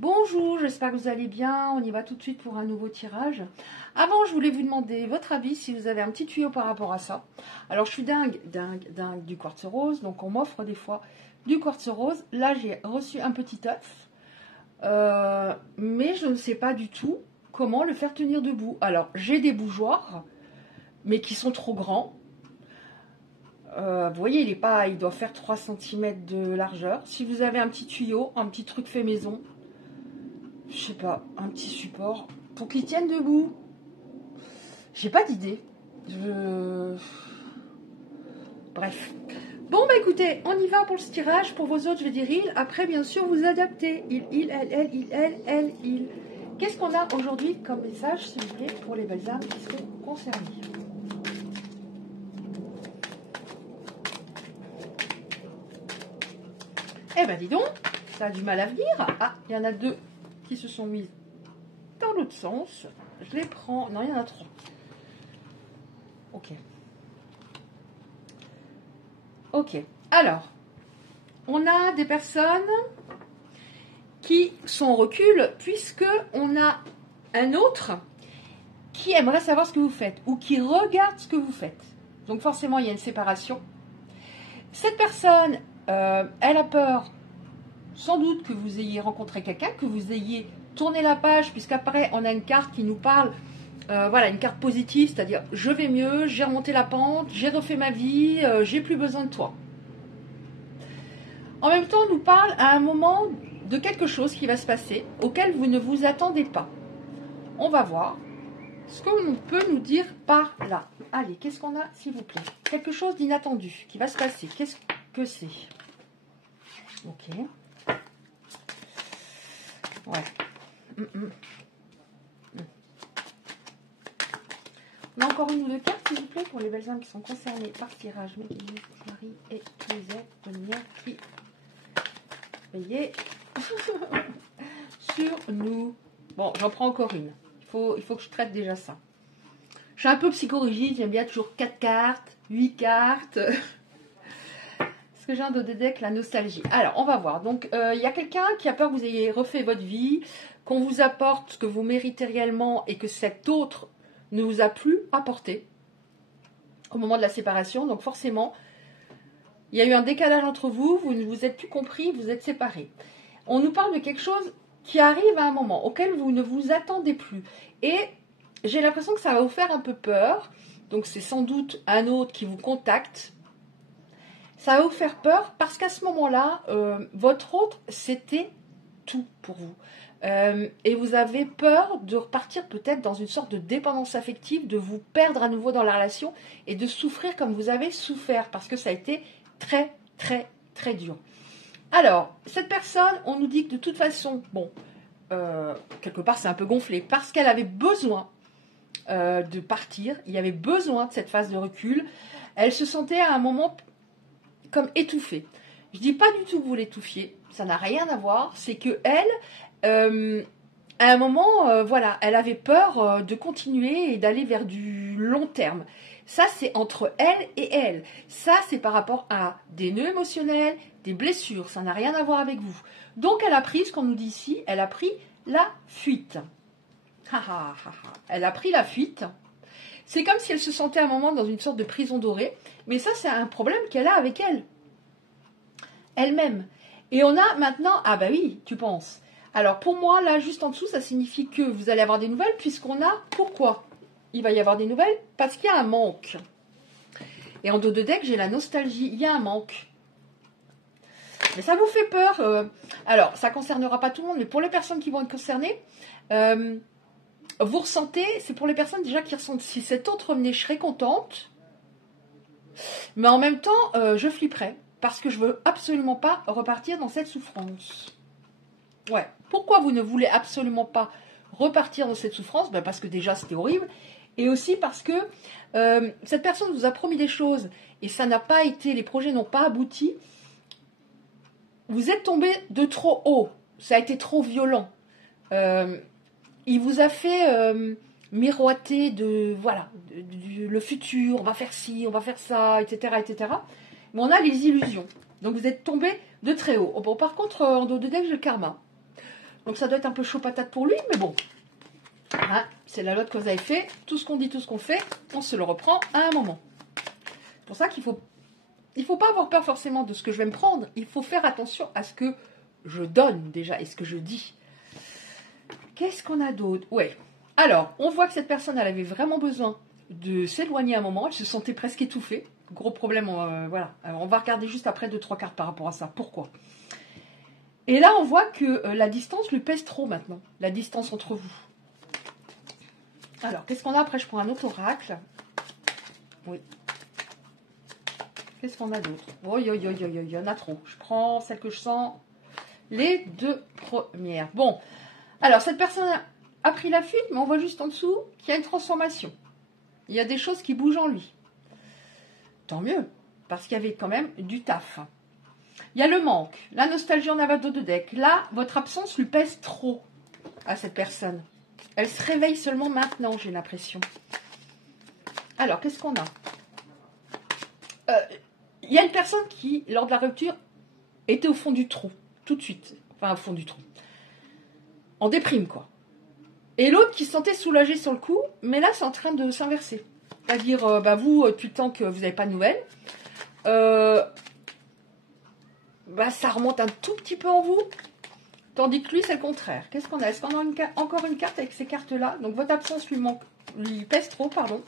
Bonjour, j'espère que vous allez bien. On y va tout de suite pour un nouveau tirage. Avant, je voulais vous demander votre avis si vous avez un petit tuyau par rapport à ça. Alors, je suis dingue du quartz rose, donc on m'offre des fois du quartz rose. Là, j'ai reçu un petit œuf, mais je ne sais pas du tout comment le faire tenir debout. Alors, j'ai des bougeoirs, mais qui sont trop grands. Vous voyez, il doit faire 3 cm de largeur. Si vous avez un petit tuyau, un petit truc fait maison, je sais pas, un petit support pour qu'il tienne debout. J'ai pas d'idée. Bref. Bon, bah écoutez, on y va pour le tirage. Pour vos autres, je vais dire il. Après, bien sûr, vous adaptez. Il, elle, il. Qu'est-ce qu'on a aujourd'hui comme message, s'il vous plaît, pour les belles âmes qui seront concernées? Eh ben, dis donc, ça a du mal à venir. Ah, il y en a deux qui se sont mises dans l'autre sens. Je les prends. Non, il y en a trois. Ok. Ok. Alors, on a des personnes qui sont en recul puisque on a un autre qui aimerait savoir ce que vous faites ou qui regarde ce que vous faites. Donc forcément, il y a une séparation. Cette personne, elle a peur, sans doute, que vous ayez rencontré quelqu'un, que vous ayez tourné la page, puisqu'après, on a une carte qui nous parle, voilà, une carte positive, c'est-à-dire je vais mieux, j'ai remonté la pente, j'ai refait ma vie, j'ai plus besoin de toi. En même temps, on nous parle à un moment de quelque chose qui va se passer, auquel vous ne vous attendez pas. On va voir ce qu'on peut nous dire par là. Allez, qu'est-ce qu'on a, s'il vous plaît? Quelque chose d'inattendu qui va se passer. Qu'est-ce que c'est? Ok. Ouais. On a encore une ou deux cartes, s'il vous plaît, pour les belles âmes qui sont concernées par ce tirage. Marie et tous les êtres de lumière qui veillez sur nous. Bon, j'en prends encore une. Il faut que je traite déjà ça. Je suis un peu psychorigide, j'aime bien toujours 4 cartes, 8 cartes. Parce que j'ai un dos de deck, la nostalgie. Alors, on va voir. Donc, il y a quelqu'un qui a peur que vous ayez refait votre vie, qu'on vous apporte ce que vous méritez réellement et que cet autre ne vous a plus apporté au moment de la séparation. Donc, forcément, il y a eu un décalage entre vous, vous ne vous êtes plus compris, vous êtes séparés. On nous parle de quelque chose qui arrive à un moment, auquel vous ne vous attendez plus. Et j'ai l'impression que ça va vous faire un peu peur. Donc, c'est sans doute un autre qui vous contacte. Ça va vous faire peur parce qu'à ce moment-là, votre autre, c'était tout pour vous. Et vous avez peur de repartir peut-être dans une sorte de dépendance affective, de vous perdre à nouveau dans la relation et de souffrir comme vous avez souffert parce que ça a été très, très, très dur. Alors, cette personne, on nous dit que de toute façon, bon, quelque part c'est un peu gonflé parce qu'elle avait besoin de partir, il y avait besoin de cette phase de recul. Elle se sentait à un moment comme étouffée. Je dis pas du tout que vous l'étouffiez, ça n'a rien à voir, c'est que elle, à un moment, voilà, elle avait peur de continuer et d'aller vers du long terme. Ça, c'est entre elle et elle. Ça, c'est par rapport à des nœuds émotionnels, des blessures, ça n'a rien à voir avec vous. Donc, elle a pris, ce qu'on nous dit ici, elle a pris la fuite. Elle a pris la fuite. C'est comme si elle se sentait à un moment dans une sorte de prison dorée. Mais ça, c'est un problème qu'elle a avec elle-même. Et on a maintenant... Ah bah oui, tu penses. Alors pour moi, là, juste en dessous, ça signifie que vous allez avoir des nouvelles, puisqu'on a... Pourquoi il va y avoir des nouvelles? Parce qu'il y a un manque. Et en dos de deck, j'ai la nostalgie. Il y a un manque. Mais ça vous fait peur. Alors, ça ne concernera pas tout le monde, mais pour les personnes qui vont être concernées... vous ressentez, c'est pour les personnes déjà qui ressentent, si cet autre revenait, je serais contente, mais en même temps, je flipperais, parce que je veux absolument pas repartir dans cette souffrance. Ouais. Pourquoi vous ne voulez absolument pas repartir dans cette souffrance? Ben parce que déjà, c'était horrible, et aussi parce que cette personne vous a promis des choses, et ça n'a pas été, les projets n'ont pas abouti, vous êtes tombé de trop haut, ça a été trop violent. Il vous a fait miroiter de, voilà, le futur, on va faire ci, on va faire ça, etc., etc. Mais on a les illusions. Donc vous êtes tombé de très haut. Bon, par contre, en dos de deck, j'ai le karma. Donc ça doit être un peu chaud patate pour lui, mais bon. Hein, c'est la loi de cause à effet. Tout ce qu'on dit, tout ce qu'on fait, on se le reprend à un moment. C'est pour ça qu'il faut pas avoir peur forcément de ce que je vais me prendre. Il faut faire attention à ce que je donne déjà et ce que je dis. Qu'est-ce qu'on a d'autre? Ouais. Alors, on voit que cette personne, elle avait vraiment besoin de s'éloigner un moment. Elle se sentait presque étouffée. Gros problème, voilà. Alors, on va regarder juste après 2-3 cartes par rapport à ça. Pourquoi? Et là, on voit que la distance lui pèse trop maintenant. La distance entre vous. Alors, qu'est-ce qu'on a après? Je prends un autre oracle. Oui. Qu'est-ce qu'on a d'autre? Oh, il y en a trop. Je prends celle que je sens. Les 2 premières. Bon. Alors, cette personne a pris la fuite, mais on voit juste en dessous qu'il y a une transformation. Il y a des choses qui bougent en lui. Tant mieux, parce qu'il y avait quand même du taf. Il y a le manque, la nostalgie en aval de deck. Là, votre absence lui pèse trop à cette personne. Elle se réveille seulement maintenant, j'ai l'impression. Alors, qu'est-ce qu'on a? Il y a une personne qui, lors de la rupture, était au fond du trou, tout de suite. Enfin, au fond du trou. En déprime, quoi. Et l'autre qui se sentait soulagé sur le coup, mais là, c'est en train de s'inverser. C'est-à-dire, vous, depuis le temps que vous n'avez pas de nouvelles, ça remonte un tout petit peu en vous, tandis que lui, c'est le contraire. Qu'est-ce qu'on a? Est-ce qu'on a encore une carte avec ces cartes-là? Donc, votre absence lui pèse trop, pardon.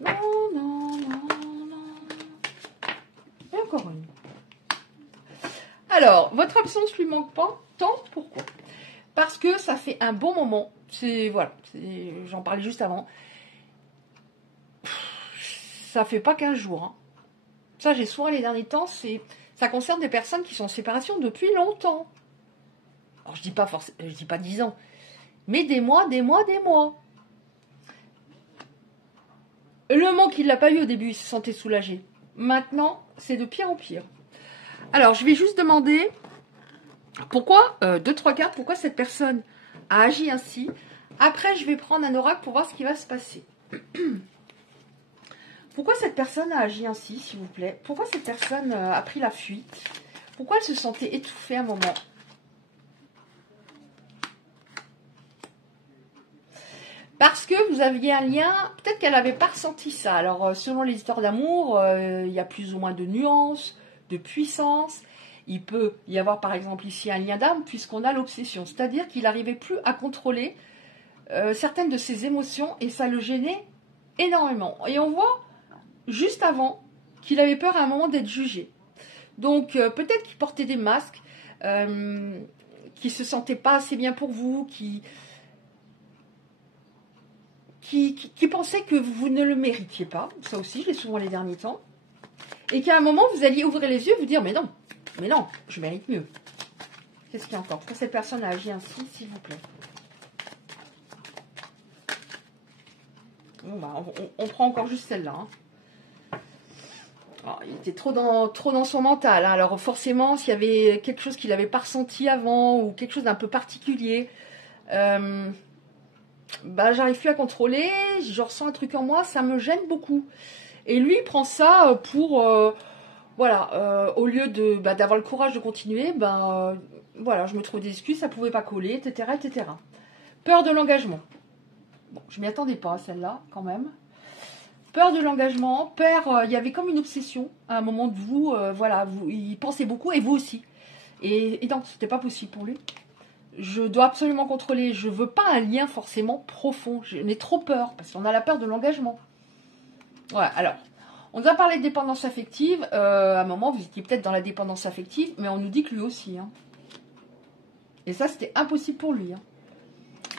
Non. Et encore une. Alors, votre absence lui manque pas tant, pourquoi? Parce que ça fait un bon moment. Voilà, j'en parlais juste avant. Ça fait pas 15 jours. Hein. Ça, j'ai souvent les derniers temps, ça concerne des personnes qui sont en séparation depuis longtemps. Alors, je dis pas 10 ans, mais des mois. Le manque qu'il l'a pas eu au début, il se sentait soulagé. Maintenant, c'est de pire en pire. Alors, je vais juste demander pourquoi, 2-3 cartes, pourquoi cette personne a agi ainsi. Après, je vais prendre un oracle pour voir ce qui va se passer. Pourquoi cette personne a agi ainsi, s'il vous plaît? Pourquoi cette personne a pris la fuite? Pourquoi elle se sentait étouffée à un moment? Parce que vous aviez un lien, peut-être qu'elle n'avait pas ressenti ça. Alors, selon les histoires d'amour, il y a plus ou moins de nuances, de puissance. Il peut y avoir, par exemple, ici un lien d'âme, puisqu'on a l'obsession. C'est-à-dire qu'il n'arrivait plus à contrôler certaines de ses émotions, et ça le gênait énormément. Et on voit, juste avant, qu'il avait peur à un moment d'être jugé. Donc, peut-être qu'il portait des masques, qu'il ne se sentait pas assez bien pour vous, qui pensait que vous ne le méritiez pas. Ça aussi, je l'ai souvent les derniers temps. Et qu'à un moment, vous alliez ouvrir les yeux et vous dire, mais non, je mérite mieux. Qu'est-ce qu'il y a encore? Pourquoi cette personne a agi ainsi, s'il vous plaît? Bon, on prend encore juste celle-là. Hein. Alors, il était trop dans son mental. Hein. Alors forcément, s'il y avait quelque chose qu'il n'avait pas ressenti avant, ou quelque chose d'un peu particulier, j'arrive plus à contrôler, je ressens un truc en moi, ça me gêne beaucoup. Et lui, il prend ça pour, au lieu d'avoir le courage de continuer, je me trouve des excuses, ça pouvait pas coller, etc., etc. Peur de l'engagement. Bon, je m'y attendais pas, celle-là, quand même. Peur de l'engagement, il y avait comme une obsession à un moment de vous, il pensait beaucoup, et vous aussi. Et donc, c'était pas possible pour lui. Je dois absolument contrôler. Je veux pas un lien forcément profond. J'en ai trop peur parce qu'on a la peur de l'engagement. Voilà, alors, on nous a parlé de dépendance affective. À un moment, vous étiez peut-être dans la dépendance affective, mais on nous dit que lui aussi. Hein. Et ça, c'était impossible pour lui. Hein.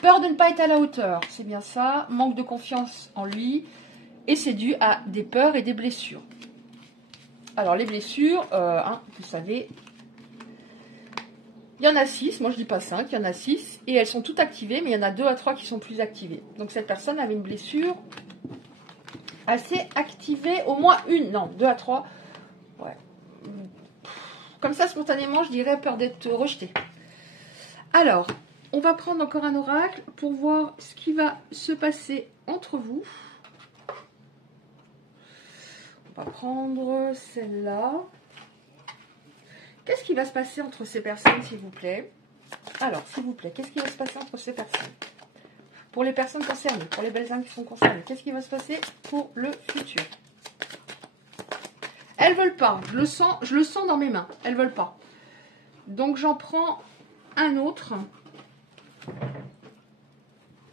Peur de ne pas être à la hauteur, c'est bien ça. Manque de confiance en lui. Et c'est dû à des peurs et des blessures. Alors, les blessures, vous savez... Il y en a 6, moi je dis pas 5, il y en a 6, et elles sont toutes activées, mais il y en a 2 à 3 qui sont plus activées. Donc cette personne avait une blessure assez activée, au moins une, non, 2 à 3. Ouais. Comme ça, spontanément, je dirais peur d'être rejetée. Alors, on va prendre encore un oracle pour voir ce qui va se passer entre vous. On va prendre celle-là. Qu'est-ce qui va se passer entre ces personnes, s'il vous plaît? Alors, s'il vous plaît, qu'est-ce qui va se passer entre ces personnes? Pour les personnes concernées, pour les belles âmes qui sont concernées, qu'est-ce qui va se passer pour le futur? Elles veulent pas, je le sens dans mes mains, elles veulent pas. Donc j'en prends un autre.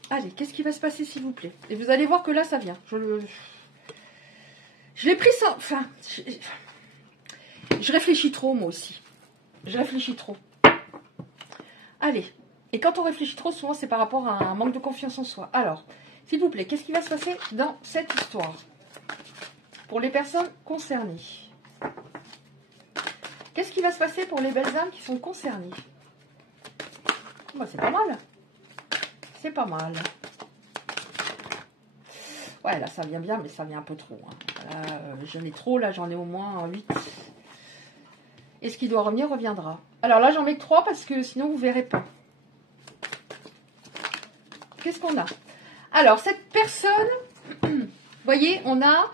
Allez, qu'est-ce qui va se passer s'il vous plaît? Et vous allez voir que là ça vient. Je l'ai pris sans... Enfin, je réfléchis trop moi aussi. Je réfléchis trop. Allez. Et quand on réfléchit trop, souvent c'est par rapport à un manque de confiance en soi. Alors, s'il vous plaît, qu'est-ce qui va se passer dans cette histoire? Pour les personnes concernées. Qu'est-ce qui va se passer pour les belles âmes qui sont concernées? Bah, c'est pas mal. C'est pas mal. Ouais, là, ça vient bien, mais ça vient un peu trop. Hein. Là, j'en ai trop, là, j'en ai au moins 8. Et ce qui doit revenir, reviendra. Alors là, j'en mets que 3 parce que sinon, vous ne verrez pas. Qu'est-ce qu'on a? Alors, cette personne, vous voyez, on a...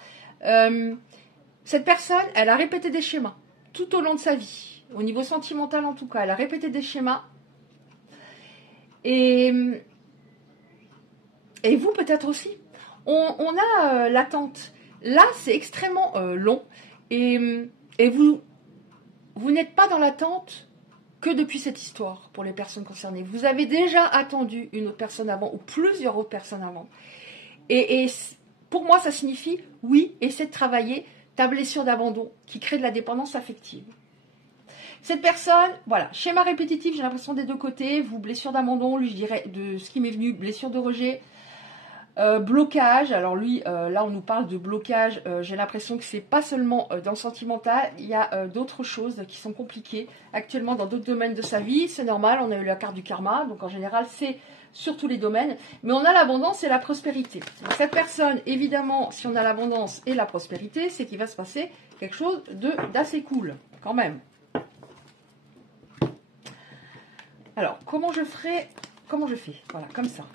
cette personne, elle a répété des schémas tout au long de sa vie. Au niveau sentimental, en tout cas, elle a répété des schémas. Et vous, peut-être aussi. On a l'attente. Là, c'est extrêmement long. Et vous n'êtes pas dans l'attente que depuis cette histoire pour les personnes concernées. Vous avez déjà attendu une autre personne avant ou plusieurs autres personnes avant. Et pour moi, ça signifie, oui, essaie de travailler ta blessure d'abandon qui crée de la dépendance affective. Cette personne, voilà, schéma répétitif, j'ai l'impression des deux côtés. Vous, blessure d'abandon, lui, je dirais, de ce qui m'est venu, blessure de rejet. Blocage, alors lui, là on nous parle de blocage, j'ai l'impression que c'est pas seulement dans le sentimental, il y a d'autres choses qui sont compliquées actuellement dans d'autres domaines de sa vie, c'est normal, on a eu la carte du karma, donc en général c'est sur tous les domaines, mais on a l'abondance et la prospérité. Donc, cette personne, évidemment, si on a l'abondance et la prospérité, c'est qu'il va se passer quelque chose d'assez cool, quand même. Alors, comment je fais? Voilà, comme ça.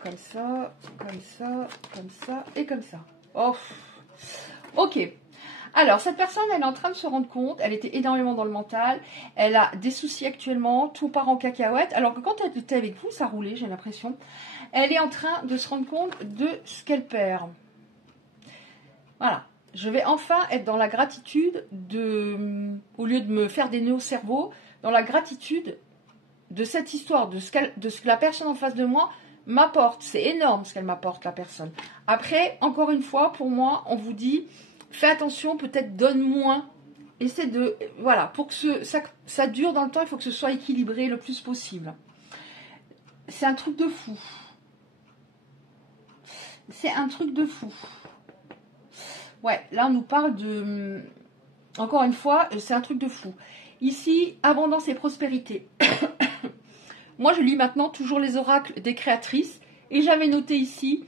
Comme ça, comme ça, comme ça et comme ça. Oh. Ok. Alors, cette personne, elle est en train de se rendre compte, elle était énormément dans le mental, elle a des soucis actuellement, tout part en cacahuète, alors que quand elle était avec vous, ça roulait, j'ai l'impression. Elle est en train de se rendre compte de ce qu'elle perd. Voilà. Je vais enfin être dans la gratitude au lieu de me faire des nœuds au cerveau, dans la gratitude de cette histoire, de ce que la personne en face de moi m'apporte. C'est énorme ce qu'elle m'apporte, la personne. Après, encore une fois, pour moi, on vous dit, fais attention, peut-être donne moins. Essaie de... Voilà, pour que ça dure dans le temps, il faut que ce soit équilibré le plus possible. C'est un truc de fou. C'est un truc de fou. Ouais, là, on nous parle de... Encore une fois, c'est un truc de fou. Ici, abondance et prospérité. Moi, je lis maintenant toujours les oracles des créatrices. Et j'avais noté ici,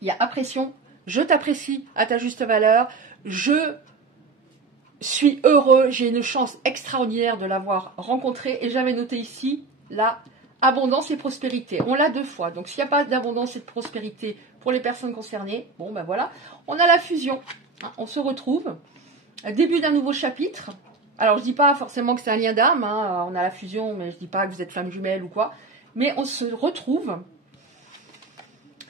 il y a appréciation, je t'apprécie à ta juste valeur, je suis heureux, j'ai une chance extraordinaire de l'avoir rencontré. Et j'avais noté ici, la abondance et prospérité. On l'a 2 fois. Donc, s'il n'y a pas d'abondance et de prospérité pour les personnes concernées, bon, ben voilà. On a la fusion. On se retrouve. Début d'un nouveau chapitre. Alors, je dis pas forcément que c'est un lien d'âme, hein, on a la fusion, mais je dis pas que vous êtes flamme jumelle ou quoi. Mais on se retrouve.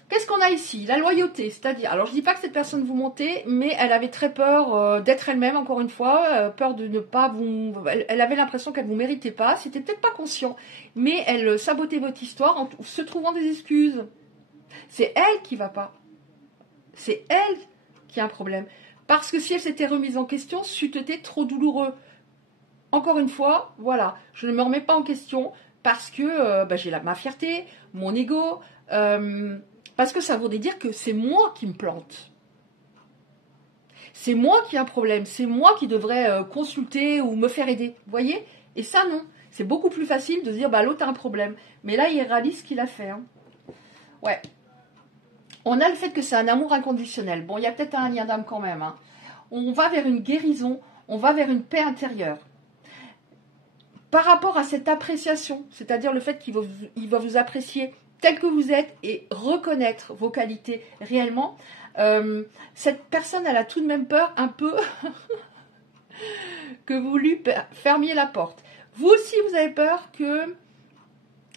Qu'est-ce qu'on a ici? La loyauté, c'est-à-dire... Alors, je dis pas que cette personne vous mentait, mais elle avait très peur d'être elle-même, encore une fois, peur de ne pas vous... Elle avait l'impression qu'elle ne vous méritait pas, c'était peut-être pas conscient, mais elle sabotait votre histoire en se trouvant des excuses. C'est elle qui va pas. C'est elle qui a un problème. Parce que si elle s'était remise en question, c'eût été trop douloureux. Encore une fois, voilà, je ne me remets pas en question parce que j'ai ma fierté, mon ego, parce que ça voudrait dire que c'est moi qui me plante. C'est moi qui ai un problème, c'est moi qui devrais consulter ou me faire aider, vous voyez? Et ça, non. C'est beaucoup plus facile de dire, l'autre a un problème. Mais là, il réalise ce qu'il a fait. Hein. Ouais. On a le fait que c'est un amour inconditionnel. Bon, il y a peut-être un lien d'âme quand même. Hein. On va vers une guérison, on va vers une paix intérieure. Par rapport à cette appréciation, c'est-à-dire le fait qu'il va vous apprécier tel que vous êtes et reconnaître vos qualités réellement, cette personne, elle a tout de même peur un peu que vous lui fermiez la porte. Vous aussi, vous avez peur que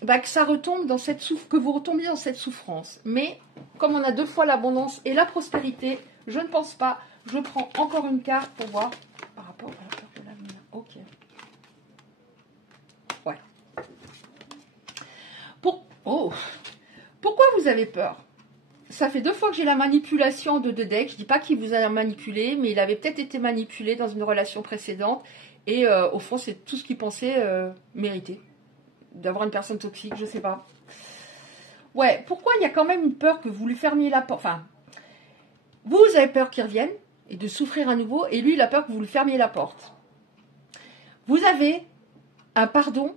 bah, que ça retombe dans cette que vous retombiez dans cette souffrance. Mais comme on a 2 fois l'abondance et la prospérité, je ne pense pas. Je prends encore une carte pour voir par rapport à la peur de l'avenir. Ok. Ouais. Pourquoi vous avez peur? Ça fait 2 fois que j'ai la manipulation de Dedek. Je ne dis pas qu'il vous a manipulé, mais il avait peut-être été manipulé dans une relation précédente. Et au fond, c'est tout ce qu'il pensait mériter. D'avoir une personne toxique, je ne sais pas. Ouais, pourquoi il y a quand même une peur que vous lui fermiez la porte? Enfin, vous avez peur qu'il revienne et de souffrir à nouveau. Et lui, il a peur que vous lui fermiez la porte. Vous avez un pardon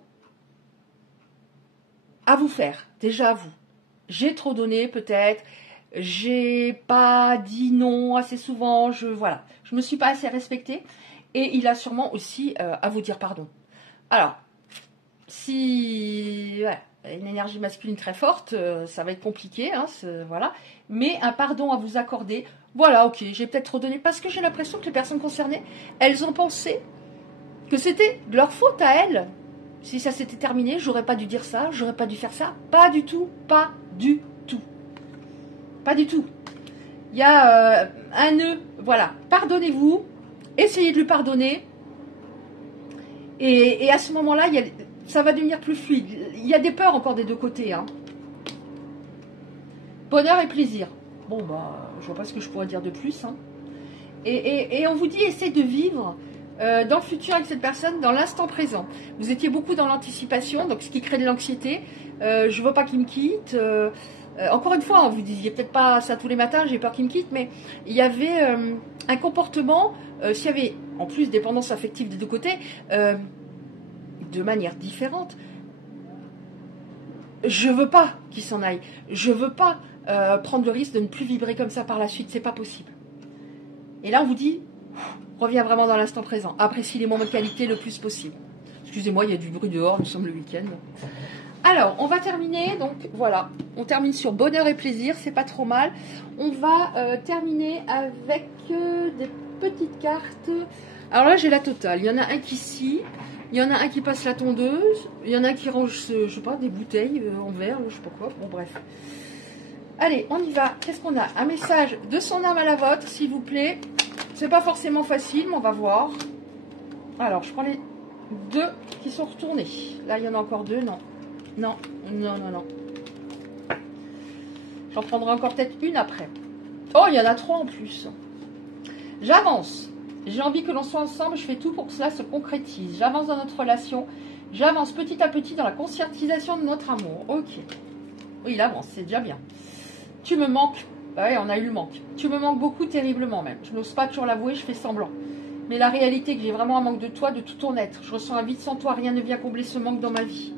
à vous faire, déjà à vous. J'ai trop donné peut-être, j'ai pas dit non assez souvent, voilà, je me suis pas assez respectée et il a sûrement aussi à vous dire pardon. Alors, si une énergie masculine très forte, ça va être compliqué, hein, voilà, mais un pardon à vous accorder, voilà, ok, j'ai peut-être trop donné parce que j'ai l'impression que les personnes concernées, elles ont pensé que c'était de leur faute à elles. Si ça s'était terminé, j'aurais pas dû dire ça, j'aurais pas dû faire ça. Pas du tout, pas du tout. Pas du tout. Il y a un nœud, voilà. Pardonnez-vous, essayez de lui pardonner. Et à ce moment-là, ça va devenir plus fluide. Il y a des peurs encore des 2 côtés. Hein. Bonheur et plaisir. Bon, bah, je vois pas ce que je pourrais dire de plus. Hein. Et on vous dit, essayez de vivre dans le futur avec cette personne, dans l'instant présent. Vous étiez beaucoup dans l'anticipation, donc ce qui crée de l'anxiété. Je ne veux pas qu'il me quitte. Encore une fois, hein, vous disiez peut-être pas ça tous les matins, j'ai peur qu'il me quitte, mais il y avait un comportement, s'il y avait en plus dépendance affective des 2 côtés, de manière différente. Je veux pas qu'il s'en aille. Je veux pas prendre le risque de ne plus vibrer comme ça par la suite. C'est pas possible. Et là, on vous dit, reviens vraiment dans l'instant présent. Apprécie les moments de qualité le plus possible. Excusez-moi, il y a du bruit dehors, nous sommes le week-end. Alors, on va terminer, donc voilà. On termine sur bonheur et plaisir, c'est pas trop mal. On va terminer avec des petites cartes. Alors là, j'ai la totale. Il y en a un qui scie, il y en a un qui passe la tondeuse, il y en a un qui range, je sais pas, des bouteilles en verre, je sais pas quoi. Bon, bref. Allez, on y va. Qu'est-ce qu'on a? Un message de son âme à la vôtre, s'il vous plaît. C'est pas forcément facile, mais on va voir. Alors, je prends les 2 qui sont retournés. Là, il y en a encore 2, non. Non, non, non, non. J'en prendrai encore peut-être une après. Oh, il y en a 3 en plus. J'avance. J'ai envie que l'on soit ensemble. Je fais tout pour que cela se concrétise. J'avance dans notre relation. J'avance petit à petit dans la conscientisation de notre amour. Ok. Oui, il avance, c'est déjà bien. Tu me manques. Bah ouais, on a eu le manque. Tu me manques beaucoup, terriblement même. Je n'ose pas toujours l'avouer, je fais semblant. Mais la réalité est que j'ai vraiment un manque de toi, de tout ton être. Je ressens un vide sans toi, rien ne vient combler ce manque dans ma vie.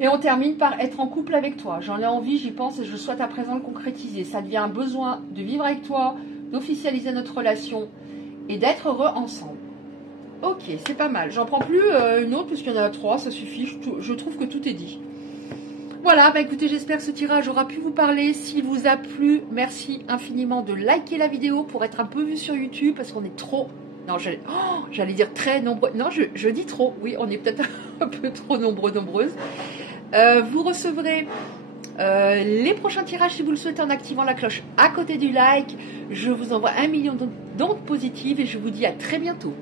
Et on termine par être en couple avec toi. J'en ai envie, j'y pense et je souhaite à présent le concrétiser. Ça devient un besoin de vivre avec toi, d'officialiser notre relation et d'être heureux ensemble. Ok, c'est pas mal. J'en prends plus une autre puisqu'il y en a 3, ça suffit. Je trouve que tout est dit. Voilà, bah écoutez, j'espère que ce tirage aura pu vous parler. S'il vous a plu, merci infiniment de liker la vidéo pour être un peu vu sur YouTube parce qu'on est trop... Non, j'allais dire très nombreux. Non, je dis trop. Oui, on est peut-être un peu trop nombreuses. Vous recevrez les prochains tirages si vous le souhaitez en activant la cloche à côté du like. Je vous envoie 1 million d'ondes positives et je vous dis à très bientôt.